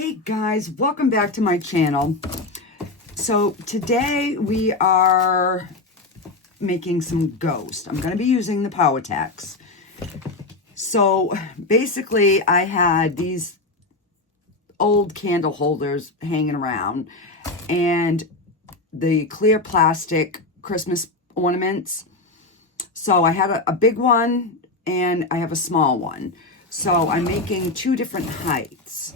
Hey guys, welcome back to my channel. So today we are making some ghost. I'm going to be using the Powertex. So basically I had these old candle holders hanging around and the clear plastic Christmas ornaments. So I had a big one and I have a small one. So I'm making two different heights.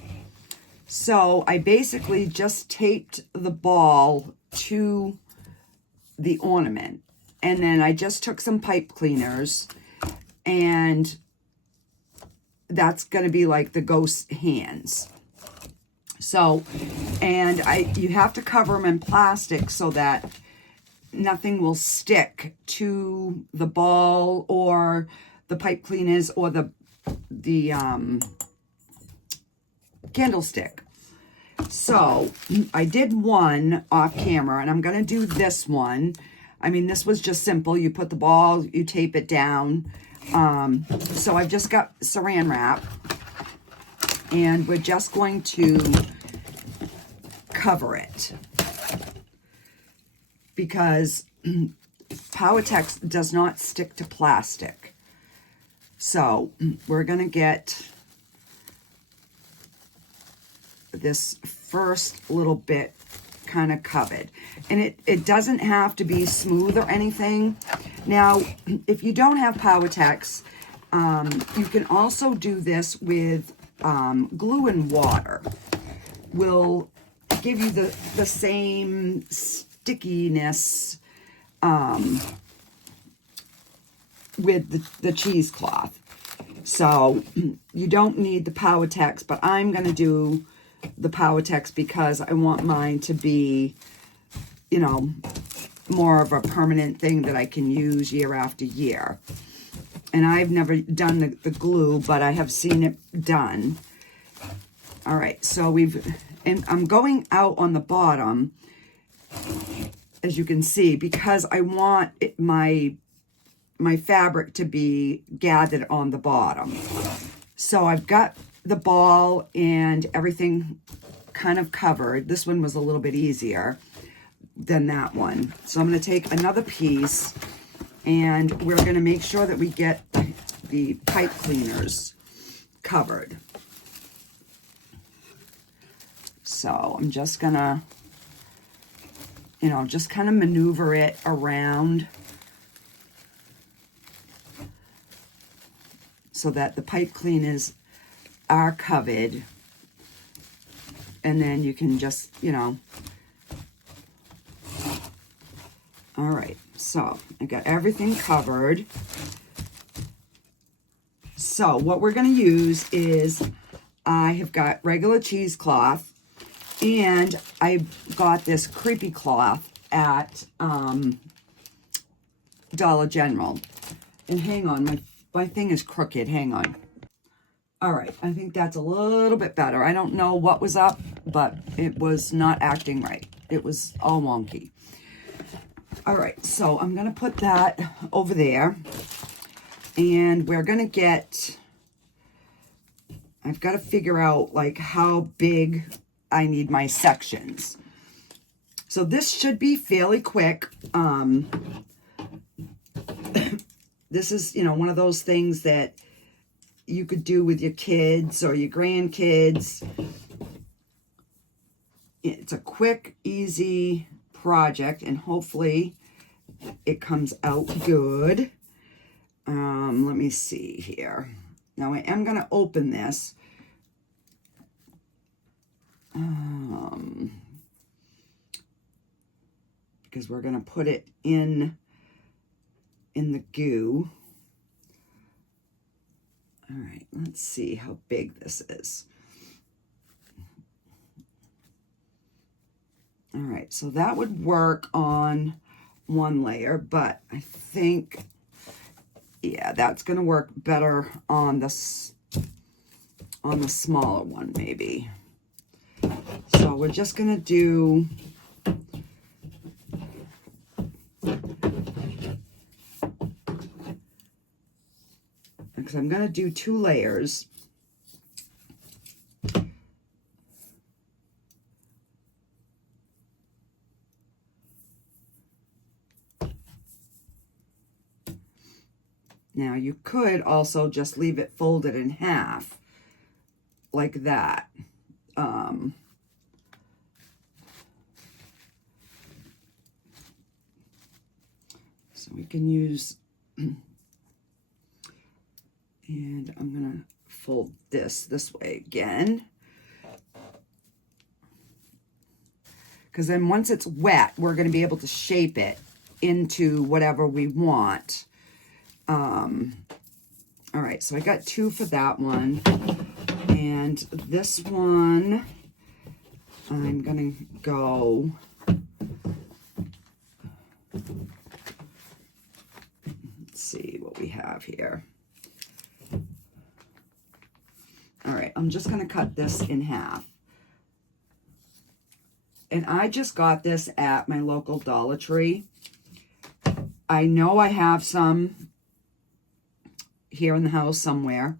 So I basically just taped the ball to the ornament. And then I just took some pipe cleaners. And that's going to be like the ghost hands. So, and you have to cover them in plastic so that nothing will stick to the ball or the pipe cleaners or the candlestick. So I did one off camera and I'm going to do this one. I mean, this was just simple. You put the ball, you tape it down. So I've just got saran wrap and we're just going to cover it because Powertex does not stick to plastic. So we're going to get this first little bit kind of covered, and it doesn't have to be smooth or anything. Now if you don't have Powertex, you can also do this with glue and water. Will give you the same stickiness with the cheesecloth. So you don't need the Powertex, but I'm going to do the Powertex because I want mine to be, you know, more of a permanent thing that I can use year after year. And I've never done the glue, but I have seen it done. All right, so and I'm going out on the bottom, as you can see, because I want my fabric to be gathered on the bottom. So I've got the ball and everything kind of covered. This one was a little bit easier than that one. So I'm going to take another piece and we're going to make sure that we get the pipe cleaners covered. So I'm just going to, you know, just kind of maneuver it around so that the pipe cleaners are covered, and then you can just, you know. All right, so I got everything covered. So what we're going to use is I have got regular cheesecloth and I got this creepy cloth at Dollar General. And hang on, my thing is crooked. Hang on. All right, I think that's a little bit better. I don't know what was up, but it was not acting right. It was all wonky. All right, so I'm going to put that over there. And we're going to get, I've got to figure out like how big I need my sections. So this should be fairly quick. This is, you know, one of those things that you could do with your kids or your grandkids. It's a quick, easy project, and hopefully it comes out good. Let me see here. Now I am going to open this. Because we're going to put it in the goo. All right, let's see how big this is. All right, so that would work on one layer, but I think, yeah, that's going to work better on the smaller one, maybe. So we're just going to do because I'm going to do 2 layers. Now you could also just leave it folded in half like that. So we can use, and I'm gonna fold this way again. Because then once it's wet, we're gonna be able to shape it into whatever we want. All right, so I got 2 for that one. And this one, I'm gonna go, let's see what we have here. All right, I'm just gonna cut this in half. And I just got this at my local Dollar Tree. I know I have some here in the house somewhere,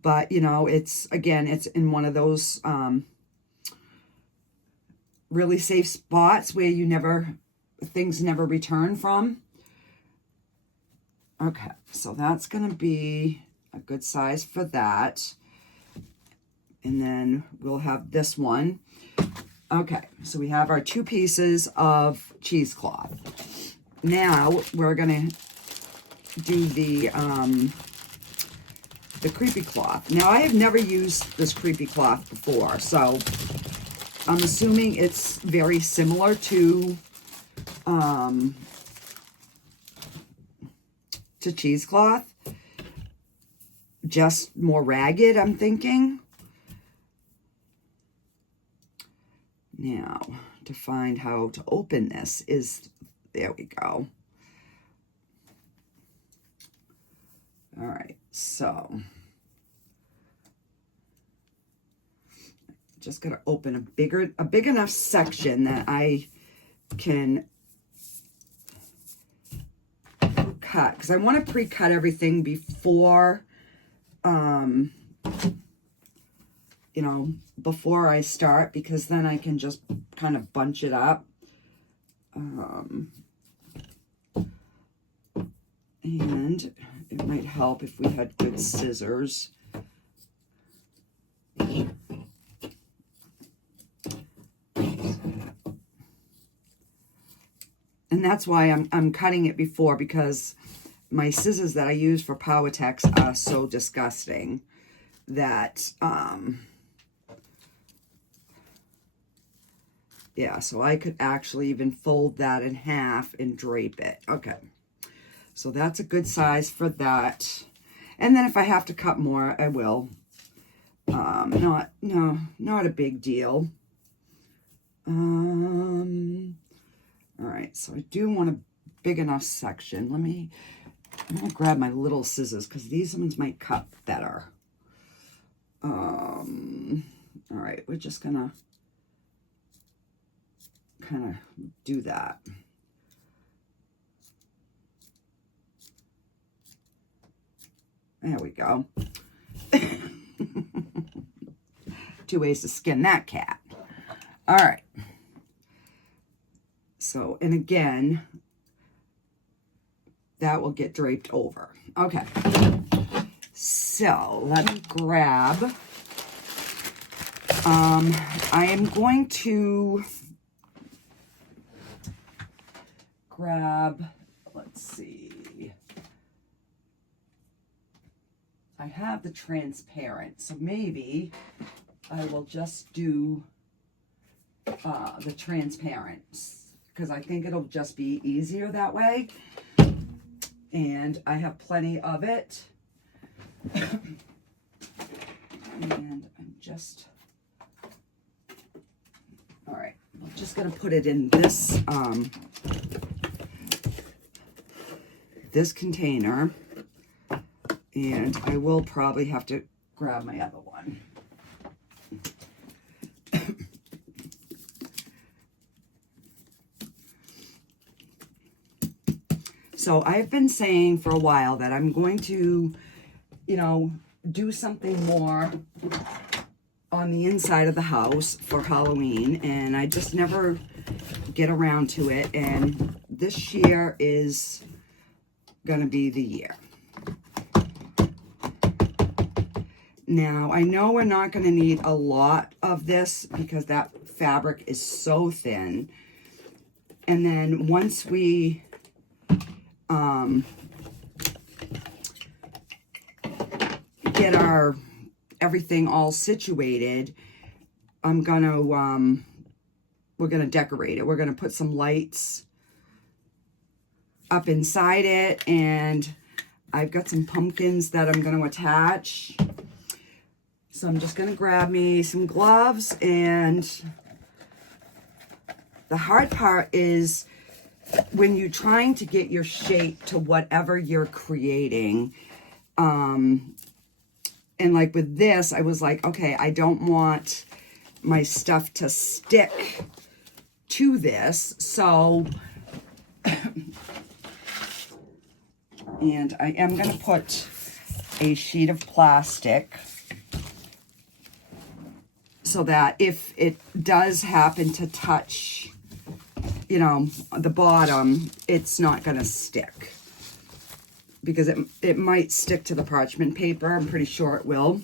but you know, it's, again, it's in one of those really safe spots where things never return from. Okay, so that's gonna be a good size for that. And then we'll have this one. Okay, so we have our 2 pieces of cheesecloth. Now we're gonna do the creepy cloth. Now I have never used this creepy cloth before, so I'm assuming it's very similar to cheesecloth, just more ragged, I'm thinking. Now, to find how to open this is, there we go. All right, so just gotta open a big enough section that I can cut, because I want to pre-cut everything before, you know, before I start, because then I can just kind of bunch it up. And it might help if we had good scissors. And that's why I'm cutting it before, because my scissors that I use for PowerTex are so disgusting that, yeah, so I could actually even fold that in half and drape it. Okay, so that's a good size for that. And then if I have to cut more, I will. Not a big deal. All right, so I do want a big enough section. I'm gonna grab my little scissors because these ones might cut better. All right, we're just gonna kind of do that. There we go. 2 ways to skin that cat. All right. So, and again, that will get draped over. Okay. So, let me grab, I am going to grab, let's see. I have the transparent, so maybe I will just do the transparent, because I think it'll just be easier that way. And I have plenty of it. And I'm just, all right, I'm just going to put it in this, this container. And I will probably have to grab my other one. So I've been saying for a while that I'm going to, you know, do something more on the inside of the house for Halloween, and I just never get around to it. And this year is going to be the year. Now, I know we're not going to need a lot of this because that fabric is so thin. And then once we get our everything all situated, we're gonna decorate it. We're gonna put some lights up inside it, and I've got some pumpkins that I'm gonna attach. So I'm just gonna grab me some gloves, and the hard part is when you're trying to get your shape to whatever you're creating. And like with this, I was like, okay, I don't want my stuff to stick to this. So, and I am going to put a sheet of plastic so that if it does happen to touch, you know, the bottom, it's not going to stick. Because it might stick to the parchment paper. I'm pretty sure it will.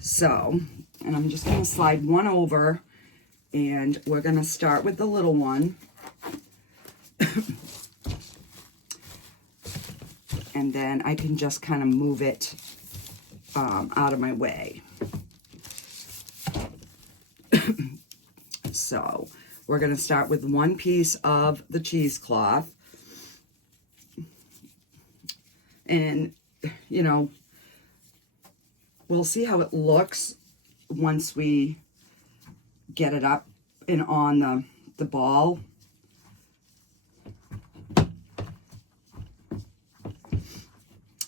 So, and I'm just going to slide one over, and we're going to start with the little one. And then I can just kind of move it out of my way. So, we're going to start with one piece of the cheesecloth. And, you know, we'll see how it looks once we get it up and on the ball.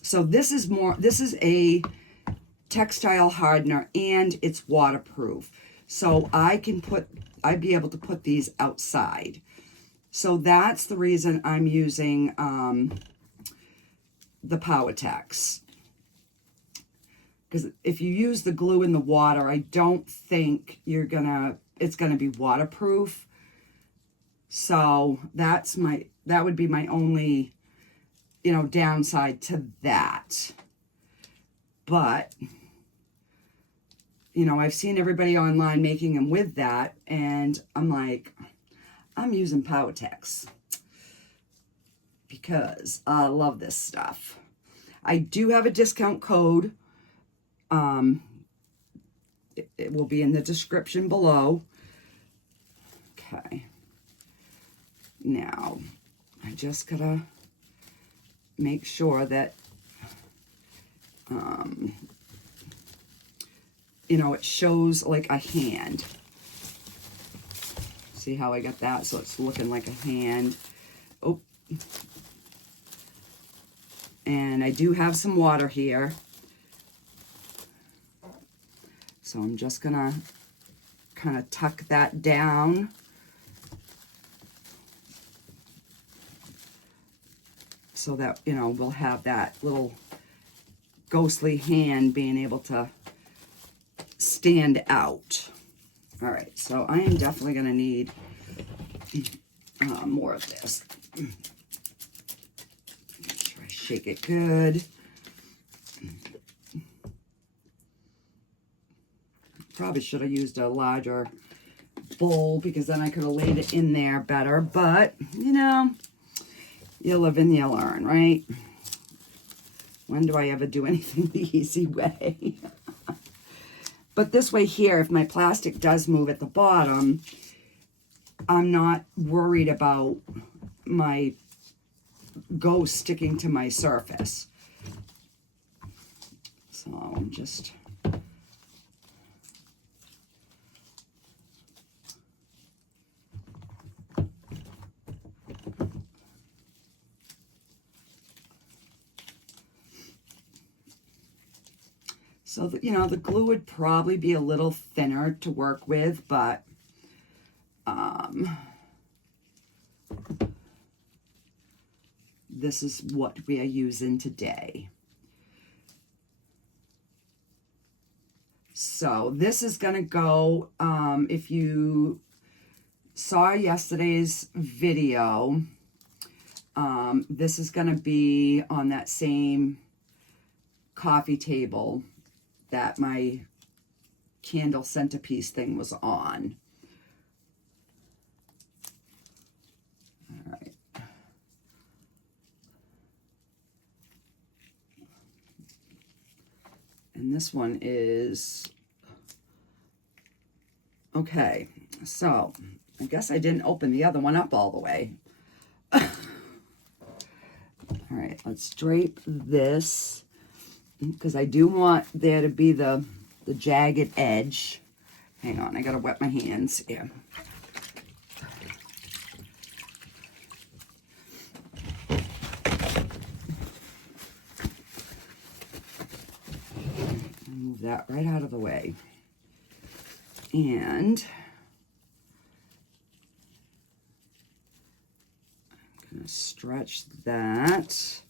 So this is a textile hardener, and it's waterproof. So I'd be able to put these outside. So that's the reason I'm using the Powertex, because if you use the glue in the water, I don't think it's gonna be waterproof. So that would be my only, you know, downside to that. But, you know, I've seen everybody online making them with that, and I'm like, I'm using Powertex because I love this stuff. I do have a discount code. It will be in the description below. Okay. Now, I just gotta make sure that, you know, it shows like a hand. See how I got that? So it's looking like a hand. Oh. And I do have some water here. So I'm just gonna kind of tuck that down. So that, you know, we'll have that little ghostly hand being able to stand out. All right, so I am definitely gonna need more of this. Shake it good. Probably should have used a larger bowl because then I could have laid it in there better. But, you know, you live and you learn, right? When do I ever do anything the easy way? But this way here, if my plastic does move at the bottom, I'm not worried about my ghost sticking to my surface. So I'm just so you know, the glue would probably be a little thinner to work with, but this is what we are using today. So this is going to go, if you saw yesterday's video, this is going to be on that same coffee table that my candle centerpiece thing was on. All right. And this one is, okay, so I guess I didn't open the other one up all the way. All right, let's drape this, because I do want there to be the jagged edge. Hang on, I gotta wet my hands here. Move that right out of the way. And I'm going to stretch that.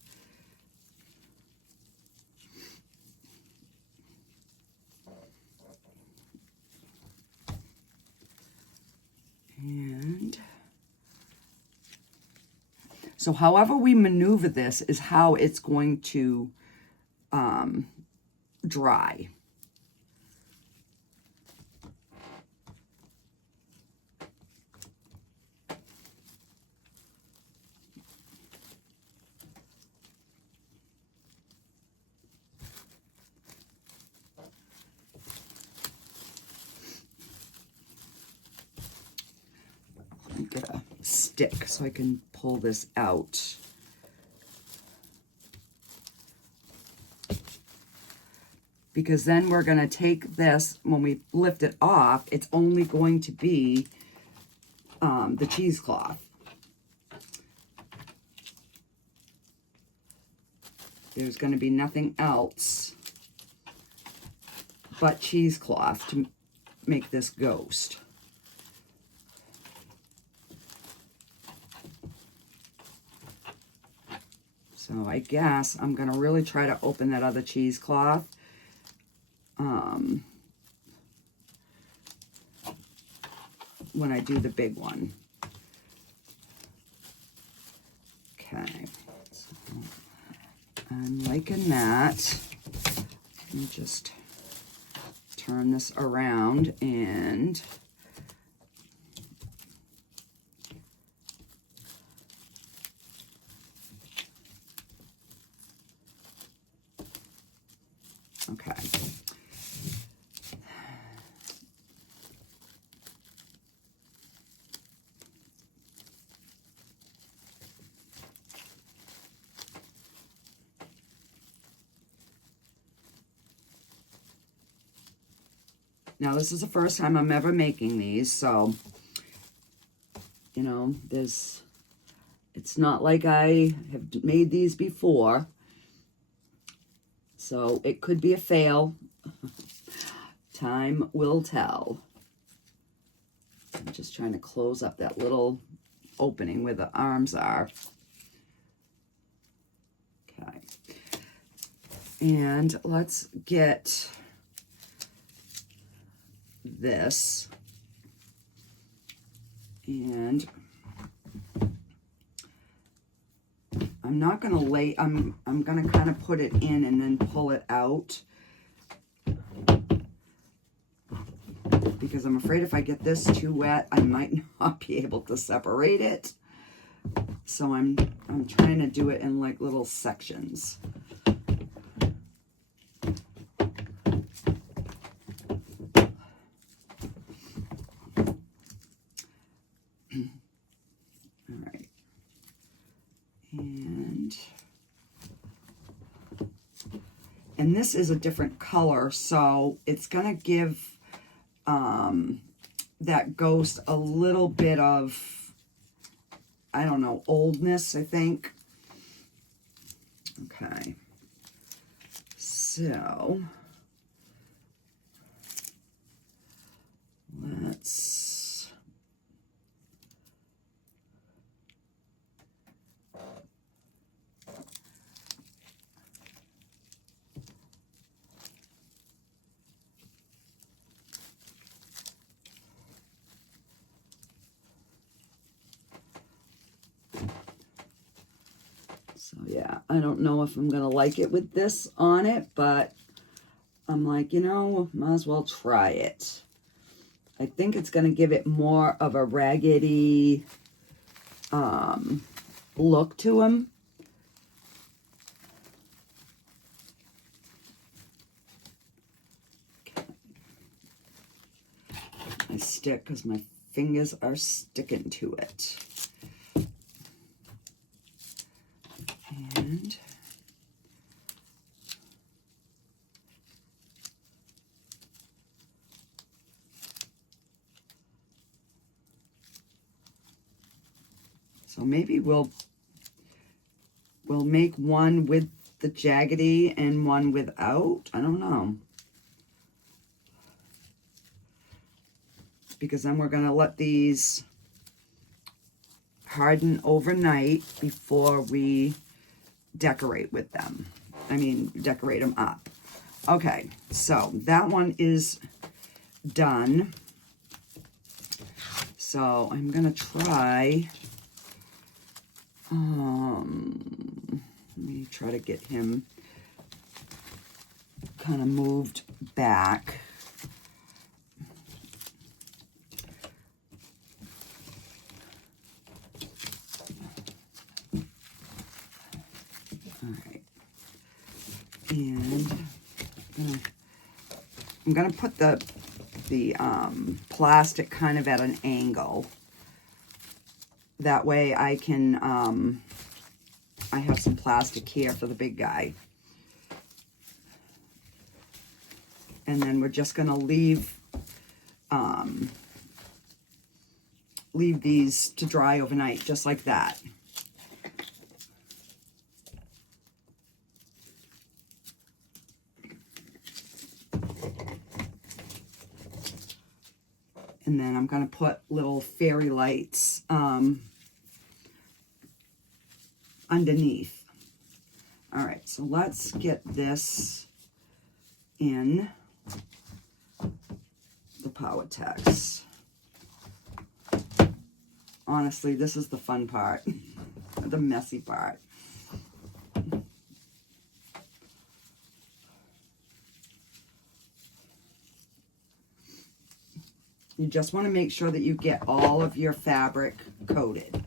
And so however we maneuver this is how it's going to dry. Get a stick so I can pull this out. Because then we're going to take this, when we lift it off, it's only going to be the cheesecloth. There's going to be nothing else but cheesecloth to make this ghost. So I guess I'm going to really try to open that other cheesecloth. When I do the big one. Okay. So I'm liking that. Let me just turn this around and okay. Now, this is the first time I'm ever making these, so, you know, it's not like I have made these before, so it could be a fail. Time will tell. I'm just trying to close up that little opening where the arms are. Okay. And let's get this, and I'm not going to lay, I'm going to kind of put it in and then pull it out, because I'm afraid if I get this too wet, I might not be able to separate it. So I'm trying to do it in like little sections. And this is a different color, so it's going to give that ghost a little bit of, I don't know, oldness, I think. Okay. So, let's... So yeah, I don't know if I'm going to like it with this on it, but I'm like, you know, might as well try it. I think it's going to give it more of a raggedy look to him. My stick, because my fingers are sticking to it. And so maybe we'll make one with the jaggedy and one without. I don't know. Because then we're going to let these harden overnight before we decorate with them. I mean, decorate them up. Okay, so that one is done. So I'm going to try, let me try to get him kind of moved back. And I'm gonna put the plastic kind of at an angle. That way I can, I have some plastic here for the big guy. And then we're just gonna leave these to dry overnight, just like that. And then I'm going to put little fairy lights underneath. All right, so let's get this in the PowerTex. Honestly, this is the fun part, the messy part. You just want to make sure that you get all of your fabric coated.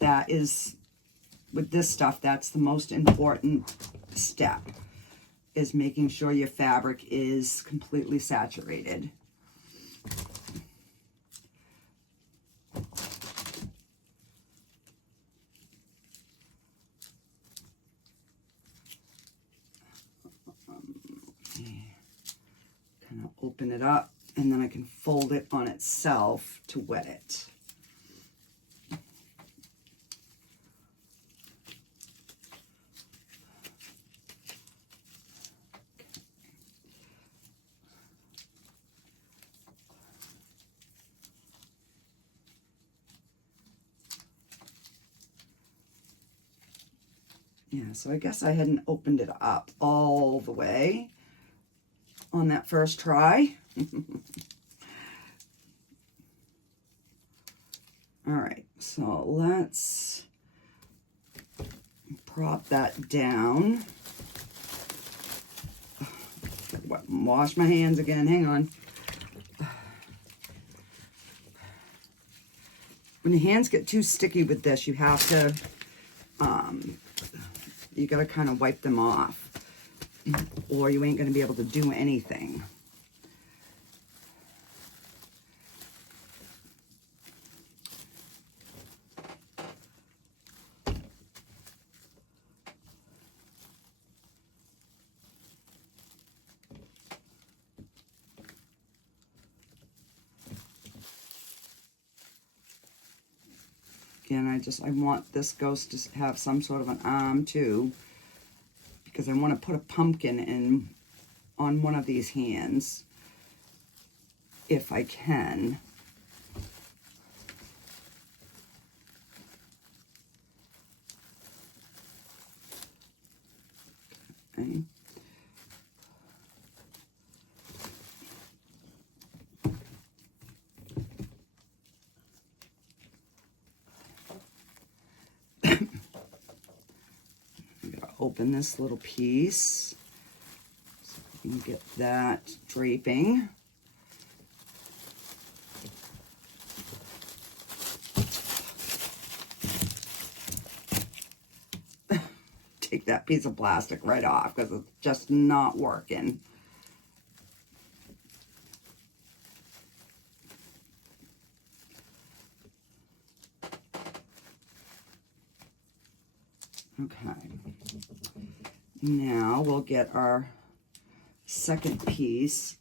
That is, with this stuff, that's the most important step, is making sure your fabric is completely saturated. Kind of open it up. And then I can fold it on itself to wet it. Yeah, so I guess I hadn't opened it up all the way on that first try. All right, so let's prop that down. Wash my hands again, hang on. When your hands get too sticky with this, you have to, you gotta kind of wipe them off, or you ain't gonna be able to do anything. Again, I want this ghost to have some sort of an arm too, because I want to put a pumpkin in on one of these hands, if I can. Okay. Open this little piece. And get that draping. Take that piece of plastic right off because it's just not working. Okay. Now we'll get our second piece.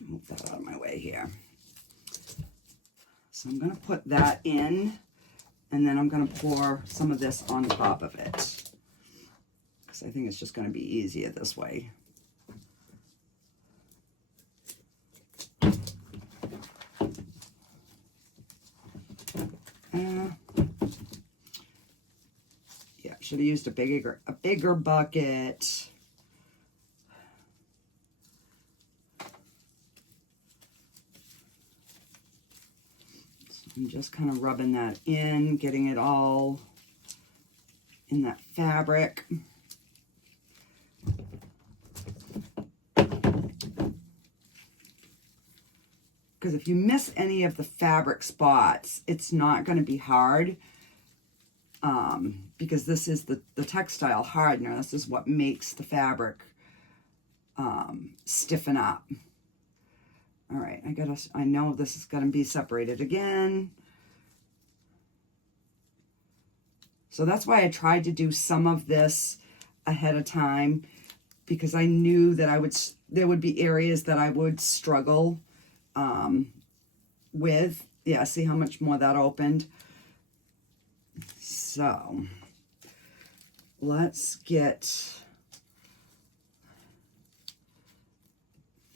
Move that out of my way here. So I'm going to put that in, and then I'm going to pour some of this on top of it, because I think it's just going to be easier this way. Yeah, should have used a bigger bucket. I'm just kind of rubbing that in, getting it all in that fabric. Because if you miss any of the fabric spots, it's not going to be hard. Because this is the textile hardener. This is what makes the fabric stiffen up. All right, I know this is going to be separated again. So that's why I tried to do some of this ahead of time, because I knew that there would be areas that I would struggle with. Yeah, see how much more that opened? So let's get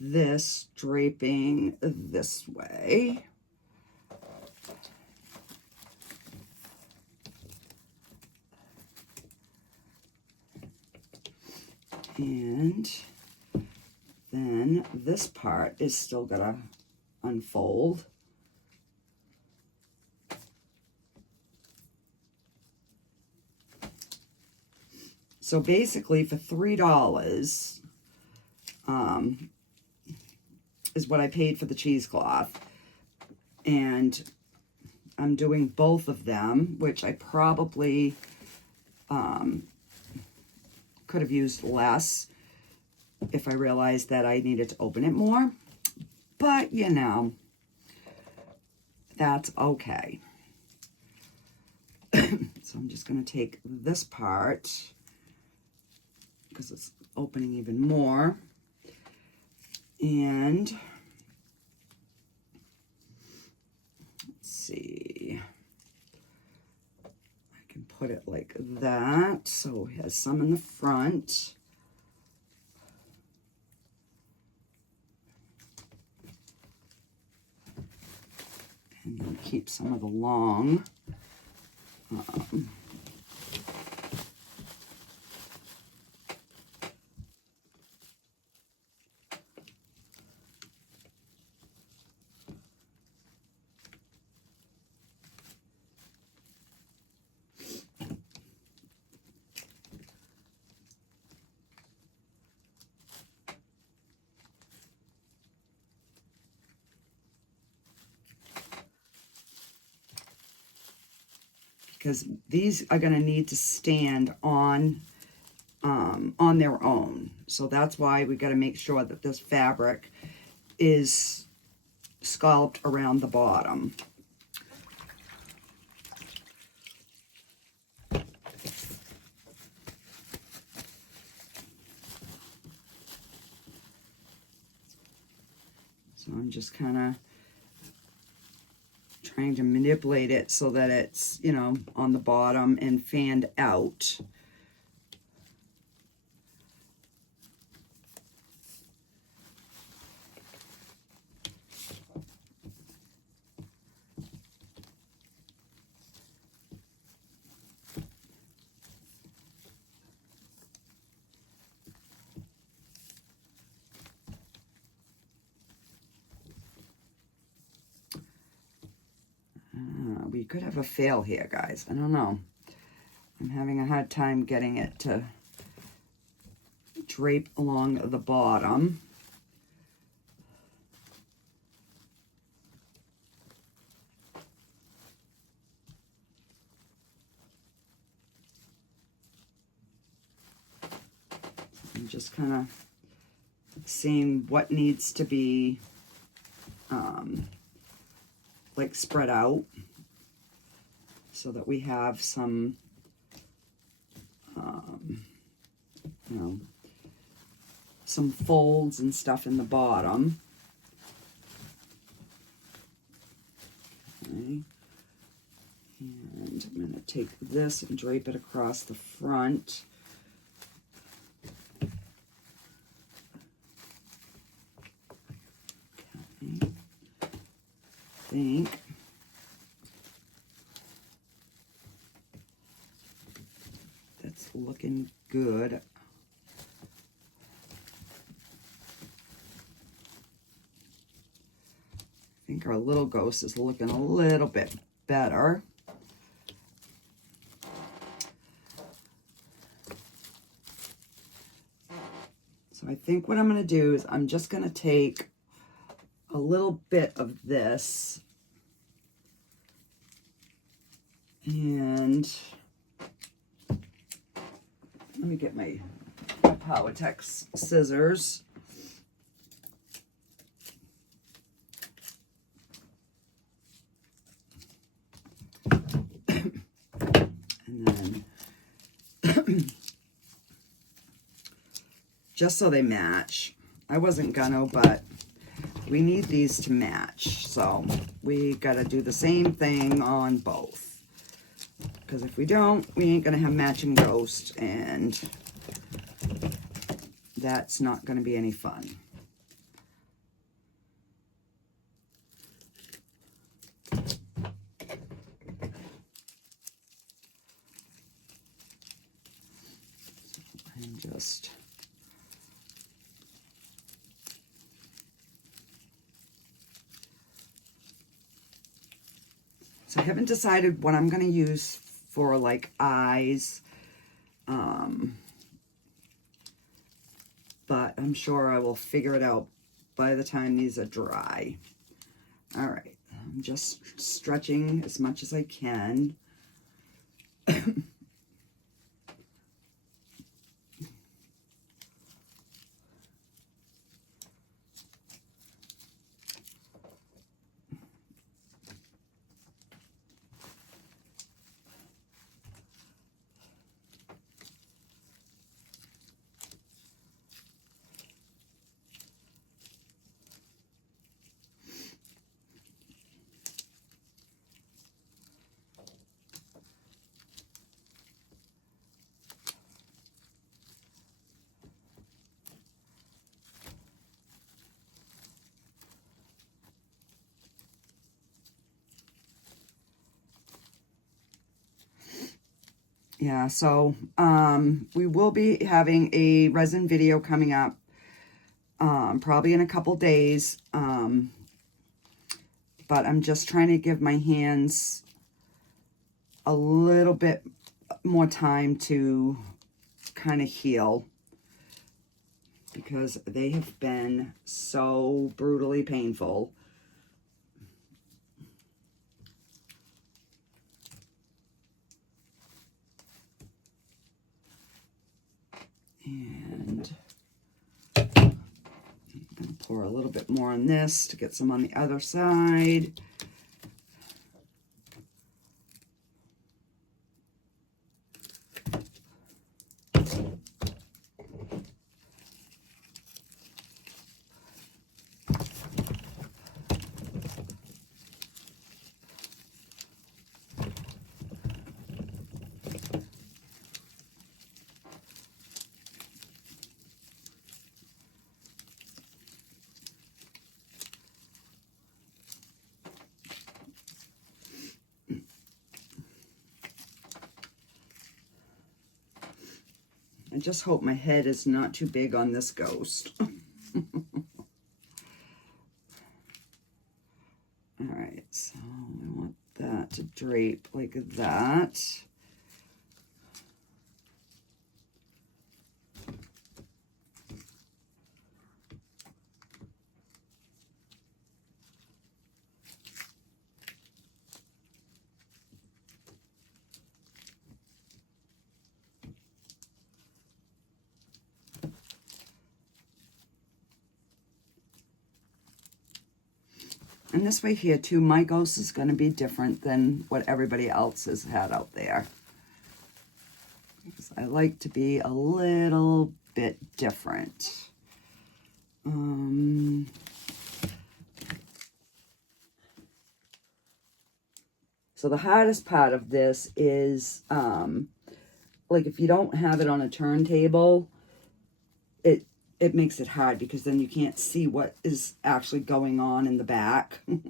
this draping this way. And then this part is still gonna unfold. So basically for $3, is what I paid for the cheesecloth. And I'm doing both of them, which I probably could have used less if I realized that I needed to open it more. But, you know, that's okay. So I'm just going to take this part, because it's opening even more. And let's see, I can put it like that so it has some in the front. And then keep some of the long. Because these are going to need to stand on their own. So that's why we got to make sure that this fabric is scalloped around the bottom. So I'm just kind of trying to manipulate it so that it's, you know, on the bottom and fanned out. We could have a fail here, guys. I don't know. I'm having a hard time getting it to drape along the bottom. I'm just kind of seeing what needs to be like spread out so that we have some you know, some folds and stuff in the bottom. Okay. And I'm going to take this and drape it across the front. Okay. I think that's looking good. I think our little ghost is looking a little bit better. So I think what I'm going to do is I'm just going to take a little bit of this and let me get my Powertex scissors. And then just so they match. I wasn't gonna, but we need these to match. So we gotta do the same thing on both. Because if we don't, we ain't gonna have matching ghosts, and that's not gonna be any fun. I'm just so I haven't decided what I'm going to use for like eyes, but I'm sure I will figure it out by the time these are dry. All right, I'm just stretching as much as I can. Yeah, so we will be having a resin video coming up probably in a couple days, but I'm just trying to give my hands a little bit more time to kind of heal because they have been so brutally painful. And I'm going to pour a little bit more on this to get some on the other side. I just hope my head is not too big on this ghost. Alright, so I want that to drape like that. And this way here too, my ghost is going to be different than what everybody else has had out there. Because I like to be a little bit different. So the hardest part of this is, like if you don't have it on a turntable, it makes it hard because then you can't see what is actually going on in the back. All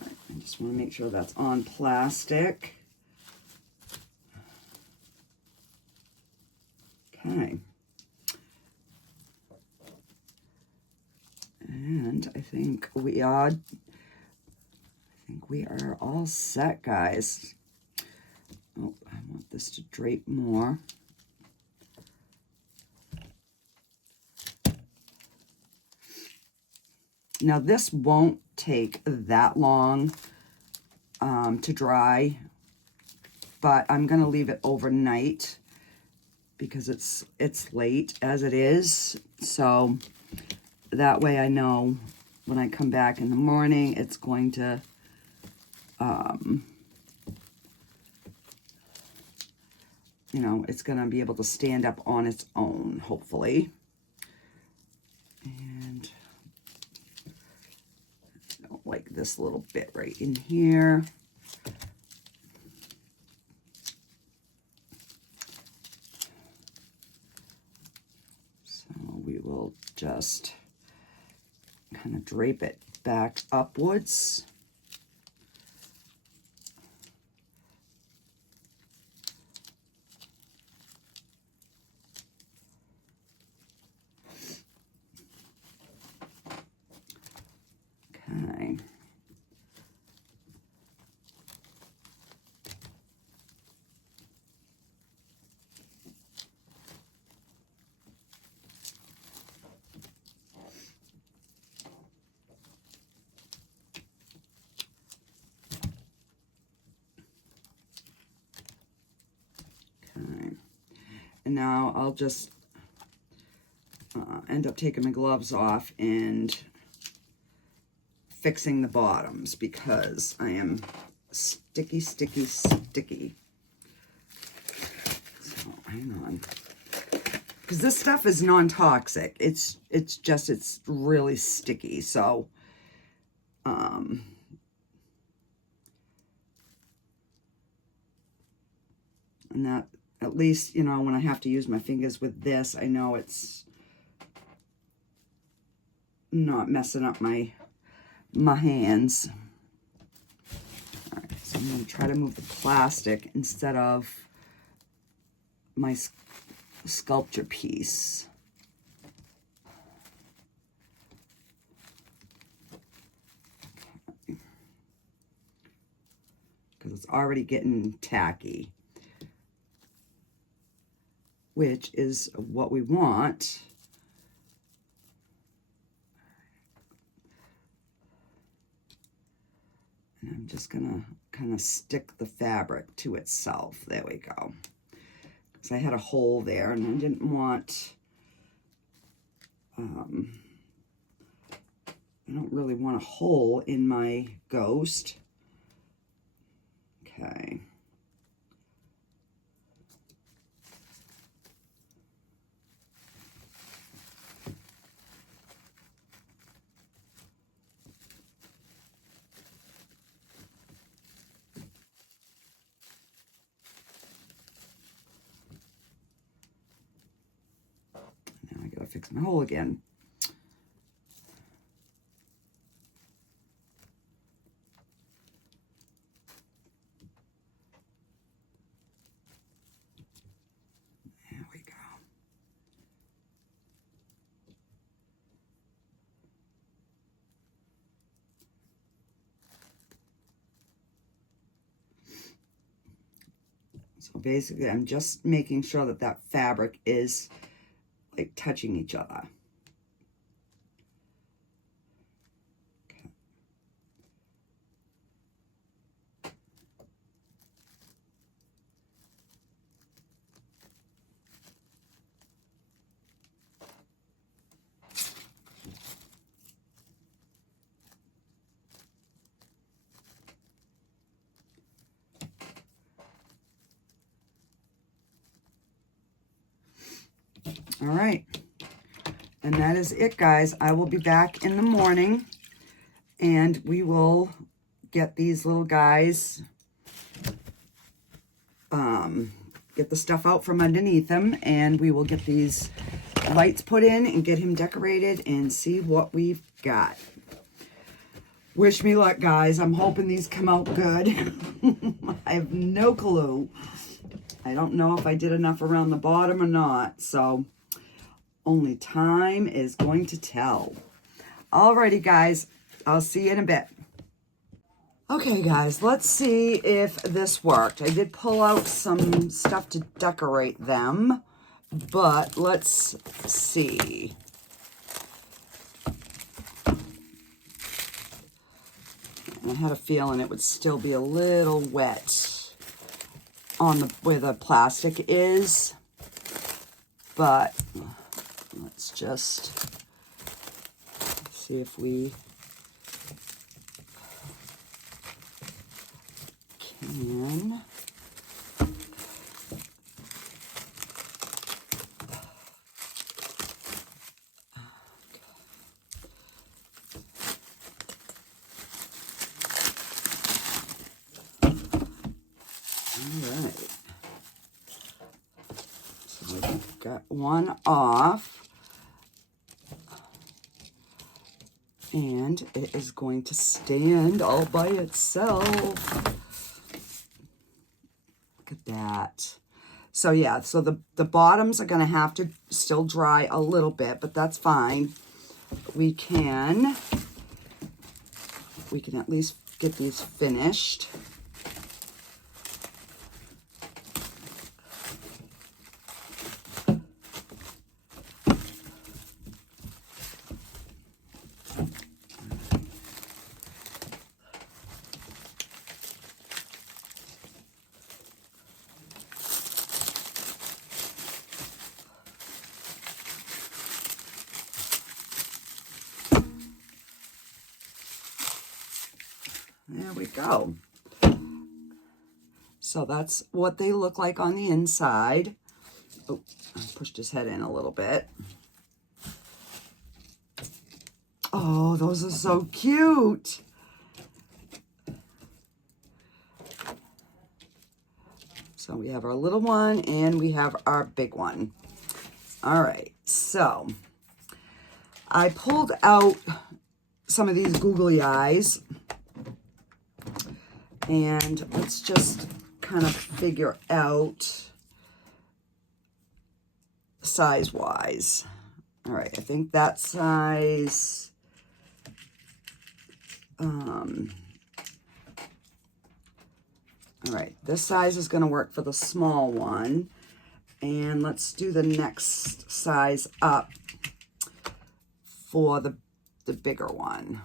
right, I just want to make sure that's on plastic. Okay. And I think we are all set, guys. Oh, I want this to drape more. Now this won't take that long to dry, but I'm gonna leave it overnight because it's late as it is. So that way I know when I come back in the morning, it's going to, you know, it's going to be able to stand up on its own, hopefully. And I don't like this little bit right in here. So we will just kind of drape it back upwards. Okay. And now I'll just end up taking my gloves off and fixing the bottoms because I am sticky, sticky, sticky. So hang on. Because this stuff is non-toxic. It's really sticky. So, and that, at least, you know, when I have to use my fingers with this, I know it's not messing up my hands. All right, so I'm going to try to move the plastic instead of my sculpture piece. Because it's already getting tacky, which is what we want. And I'm just gonna kind of stick the fabric to itself. There we go. Because I had a hole there and I didn't want, I don't really want a hole in my ghost. Okay. Now I gotta fix my hole again. There we go. So basically, I'm just making sure that that fabric is like touching each other. Okay. All right. And that is it, guys. I will be back in the morning and we will get these little guys, get the stuff out from underneath them, and we will get these lights put in and get him decorated and see what we've got. Wish me luck, guys. I'm hoping these come out good. I have no clue. I don't know if I did enough around the bottom or not, so only time is going to tell. Alrighty, guys. I'll see you in a bit. Okay, guys, let's see if this worked. I did pull out some stuff to decorate them, but let's see. I had a feeling it would still be a little wet on the where the plastic is, but let's just see if we can. Alright, so we've got one off, and it is going to stand all by itself. Look at that. So yeah, so the bottoms are going to have to still dry a little bit, but that's fine. We can at least get these finished. There we go. So that's what they look like on the inside. Oh, I pushed his head in a little bit. Oh, those are so cute. So we have our little one and we have our big one. All right, so I pulled out some of these googly eyes. And let's just kind of figure out size-wise. All right, I think that size, all right, this size is going to work for the small one. And let's do the next size up for the bigger one.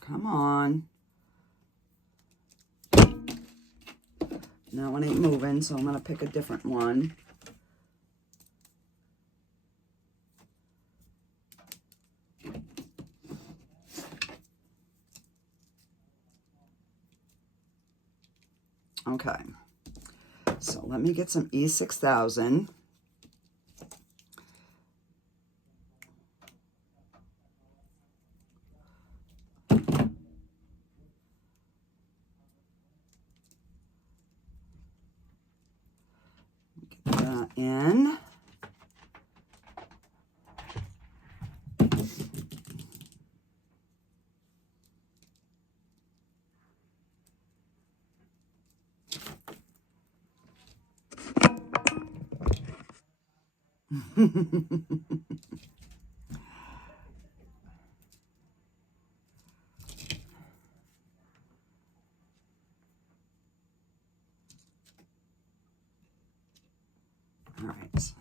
Come on. That one ain't moving, so I'm going to pick a different one. Okay. So let me get some E6000. In. All right, so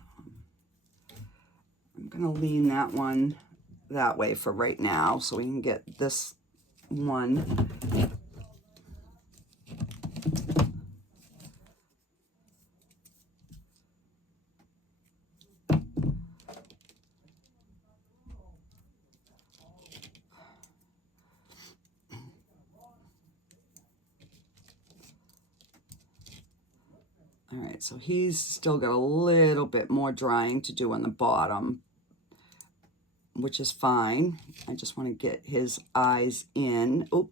I'm going to lean that one that way for right now so we can get this one. All right, so he's still got a little bit more drying to do on the bottom, which is fine. I just want to get his eyes in. Oh.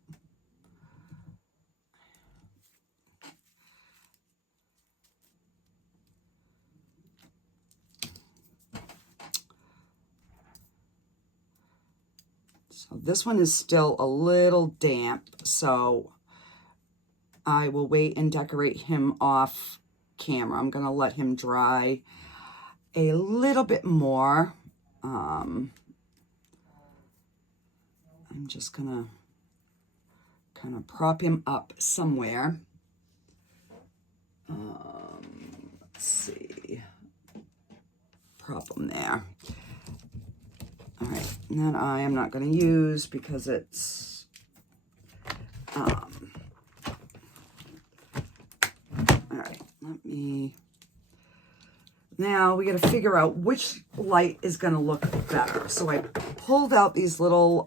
So this one is still a little damp, so I will wait and decorate him off camera. I'm going to let him dry a little bit more. I'm just going to kind of prop him up somewhere. Let's see. Prop him there. All right, and that eye I'm not going to use because it's, all right, now we got to figure out which light is going to look better. So I pulled out these little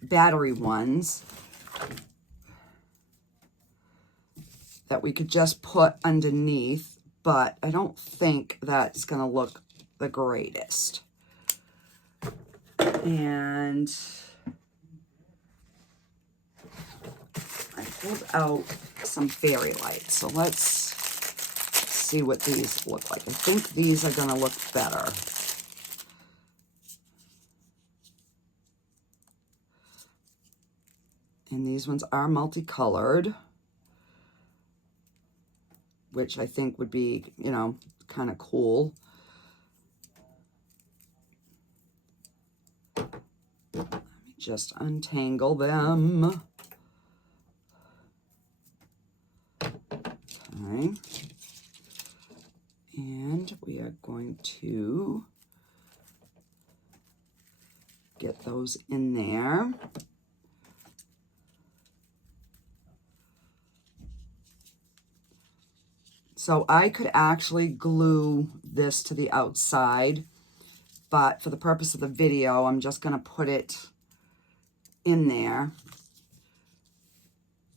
battery ones that we could just put underneath, but I don't think that's going to look the greatest. And I pulled out some fairy lights. So let's see what these look like. I think these are going to look better. And these ones are multicolored, which I think would be, you know, kind of cool. Let me just untangle them. Okay. And we are going to get those in there. So I could actually glue this to the outside, but for the purpose of the video, I'm just going to put it in there.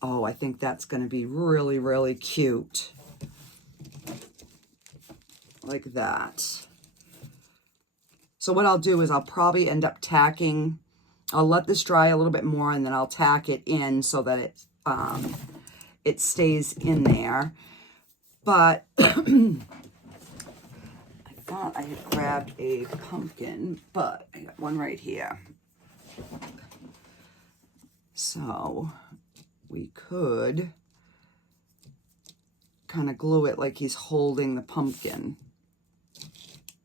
Oh, I think that's going to be really, really cute. Like that. So what I'll do is I'll probably end up tacking, I'll let this dry a little bit more and then I'll tack it in so that it stays in there. But I thought I had grabbed a pumpkin, but I got one right here. So we could kind of glue it like he's holding the pumpkin.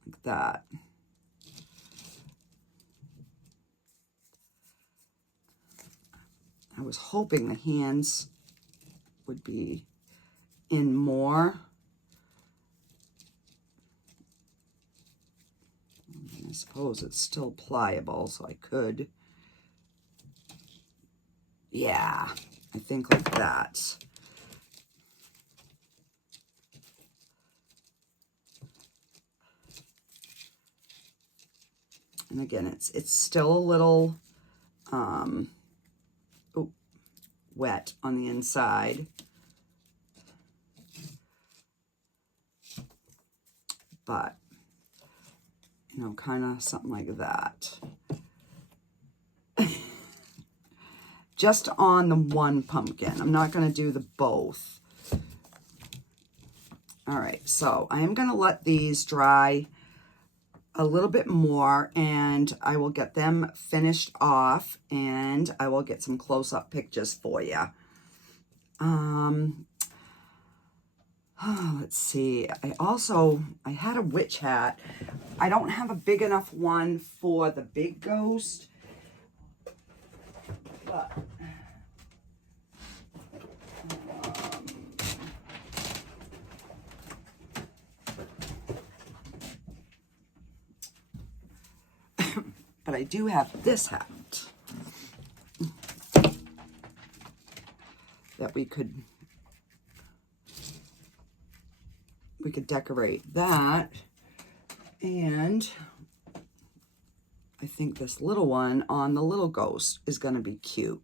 Like that. I was hoping the hands would be in more. I suppose it's still pliable, so I could. Yeah, I think like that. And again, it's still a little wet on the inside. But, you know, kind of something like that. Just on the one pumpkin. I'm not going to do the both. All right, so I am going to let these dry a little bit more, and I will get them finished off, and I will get some close-up pictures for you. Let's see. I had a witch hat. I don't have a big enough one for the big ghost, but but I do have this hat that we could decorate that. And I think this little one on the little ghost is going to be cute.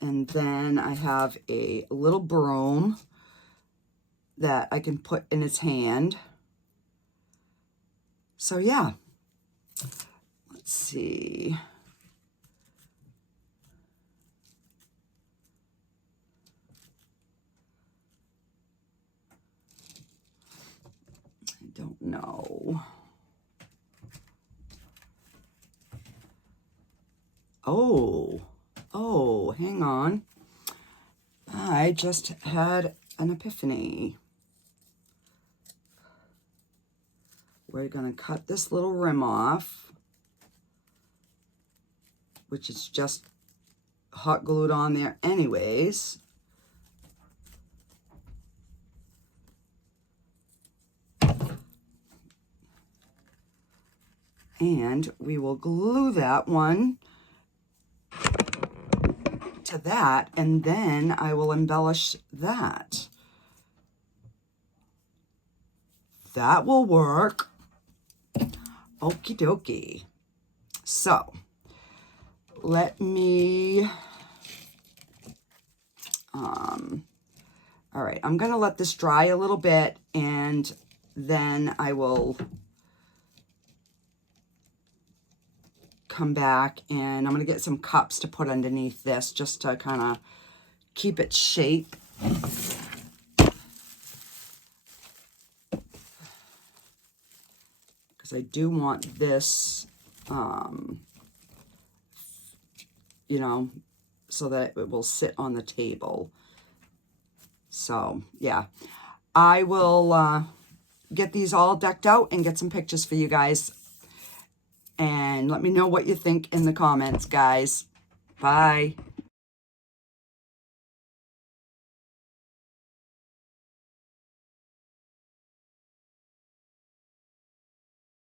And then I have a little broom that I can put in its hand. So yeah, let's see. I don't know. Oh, hang on. I just had an epiphany. We're going to cut this little rim off, which is just hot glued on there anyways. And we will glue that one to that, and then I will embellish that. That will work. Okie dokie. So, let me, all right, I'm going to let this dry a little bit, and then I will come back, and I'm going to get some cups to put underneath this just to kind of keep its shape. Because I do want this, you know, so that it will sit on the table. So, yeah. I will get these all decked out and get some pictures for you guys. And let me know what you think in the comments, guys. Bye.